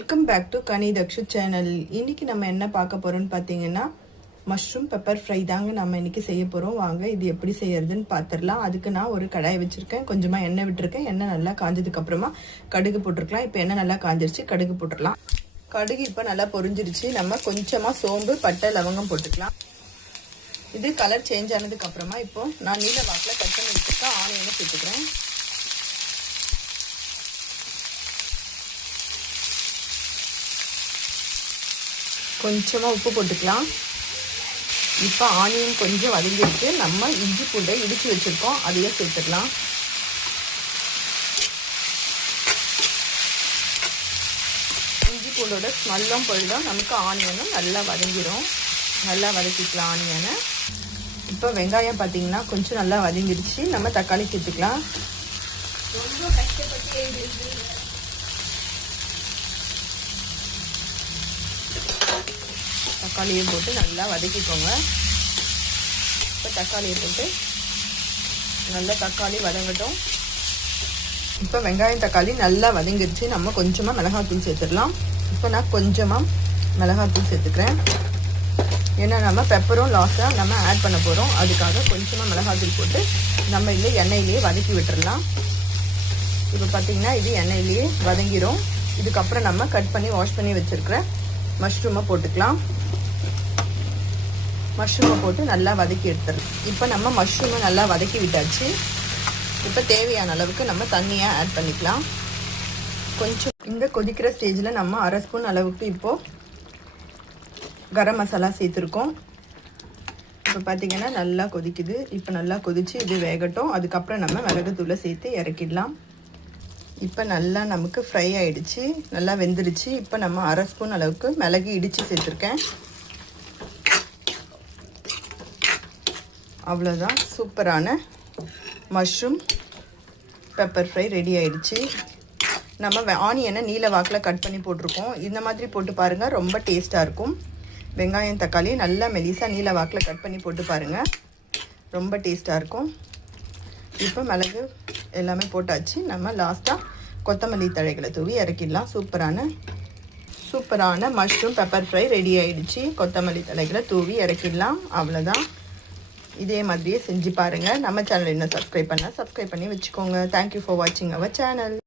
Welcome back to Ghani Dakshu channel. இன்னைக்கு நம்ம என்ன பார்க்க போறோம்னு பார்த்தீங்கன்னா மஷ்ரூம் பெப்பர் ஃப்ரை தாங்க நம்ம இன்னைக்கு செய்ய போறோம். வாங்க இது எப்படி செய்யறதுன்னு பார்த்துடலாம். அதுக்கு நான் ஒரு கடாய் வச்சிருக்கேன், கொஞ்சமா எண்ணெய் விட்டுருக்கேன். எண்ணெய் நல்லா காஞ்சதுக்கு அப்புறமா கடுகு போட்டுருக்கலாம். இப்போ எண்ணெய் நல்லா காஞ்சிருச்சு, கடுகு போட்டுடலாம். கடுகு இப்போ நல்லா பொரிஞ்சிருச்சு. நம்ம கொஞ்சமா சோம்பு, பட்டை, லவங்கம் போட்டுக்கலாம். இது கலர் சேஞ்ச் ஆனதுக்கு அப்புறமா இப்போ நான் நீல வாக்கில் கட் பண்ணி வச்சுருக்கேன் ஆனியனை சேர்த்துக்கிறேன். கொஞ்சமாக உப்பு போட்டுக்கலாம். இப்போ ஆனியன் கொஞ்சம் வதங்கிட்டு நம்ம இஞ்சி பூண்டை இடித்து வச்சுருக்கோம், அதையே சேர்த்துக்கலாம். இஞ்சி பூண்டோட ஸ்மெல்லும் போயிடும், நமக்கு ஆனியனும் நல்லா வதங்கிடும். நல்லா வதக்கிக்கலாம் ஆனியனை. இப்போ வெங்காயம் பார்த்தீங்கன்னா கொஞ்சம் நல்லா வதங்கிடுச்சு. நம்ம தக்காளி சேர்த்துக்கலாம். ரொம்ப கஷ்டப்பட்டு தக்காளியை போட்டு நல்லா வதக்கிக்கோங்க. இப்போ தக்காளியை போட்டு நல்லா தக்காளி வதங்கட்டும். இப்போ வெங்காயம் தக்காளி நல்லா வதங்கிடுச்சு. நம்ம கொஞ்சமாக மிளகாத்தூள் சேர்த்துடலாம். இப்போ நான் கொஞ்சமாக மிளகாத்தூள் சேர்த்துக்கிறேன். ஏன்னா நம்ம பெப்பரும் லாஸ்ட்டாக நம்ம ஆட் பண்ண போகிறோம், அதுக்காக கொஞ்சமாக மிளகாத்தூள் போட்டு நம்ம இல்லை எண்ணெயிலேயே வதக்கி விட்டுடலாம். இப்போ பார்த்தீங்கன்னா இது எண்ணெயிலேயே வதங்கிடும். இதுக்கப்புறம் நம்ம கட் பண்ணி வாஷ் பண்ணி வச்சுருக்கிற மஷ்ரூமை போட்டுக்கலாம். மஷ்ரூமை போட்டு நல்லா வதக்கி எடுத்துடலாம். இப்போ நம்ம மஷ்ரூமை நல்லா வதக்கி விட்டாச்சு. இப்போ தேவையான அளவுக்கு நம்ம தண்ணியை ஆட் பண்ணிக்கலாம். கொஞ்சம் இந்த கொதிக்கிற ஸ்டேஜில் நம்ம 1/2 ஸ்பூன் அளவுக்கு இப்போது கரம் மசாலா சேர்த்துருக்கோம். இப்போ பார்த்திங்கன்னா நல்லா கொதிக்குது. இப்போ நல்லா கொதித்து இது வேகட்டும். அதுக்கப்புறம் நம்ம மிளகுத்தூளை சேர்த்து இறக்கிடலாம். இப்போ நல்லா நமக்கு ஃப்ரை ஆகிடுச்சு, நல்லா வெந்துடுச்சு. இப்போ நம்ம 1/2 ஸ்பூன் அளவுக்கு மிளகு இடித்து சேர்த்துருக்கேன். அவ்வளோதான், சூப்பரான மஷ்ரூம் பெப்பர் ஃப்ரை ரெடி ஆகிடுச்சு. நம்ம ஆனியனை நீல வாக்கில் கட் பண்ணி போட்டிருக்கோம். இந்த மாதிரி போட்டு பாருங்கள், ரொம்ப டேஸ்ட்டாக இருக்கும். வெங்காயம் தக்காளி நல்லா மெலிசாக நீல வாக்கில் கட் பண்ணி போட்டு பாருங்கள், ரொம்ப டேஸ்ட்டாக இருக்கும். இப்போ மிளகு எல்லாமே போட்டாச்சு. நம்ம லாஸ்ட்டாக கொத்தமல்லி தழைகளை தூவி இறக்கிடலாம். சூப்பரான மஷ்ரூம் பெப்பர் ஃப்ரை ரெடி ஆகிடுச்சு. கொத்தமல்லி தழைகளை தூவி இறக்கிடலாம். அவ்வளோதான். இதே மாதிரியே செஞ்சு பாருங்கள். நம்ம சேனல் இன்னும் சப்ஸ்கிரைப் பண்ணி வச்சுக்கோங்க. தேங்க்யூ ஃபார் வாட்சிங் அவர் சேனல்.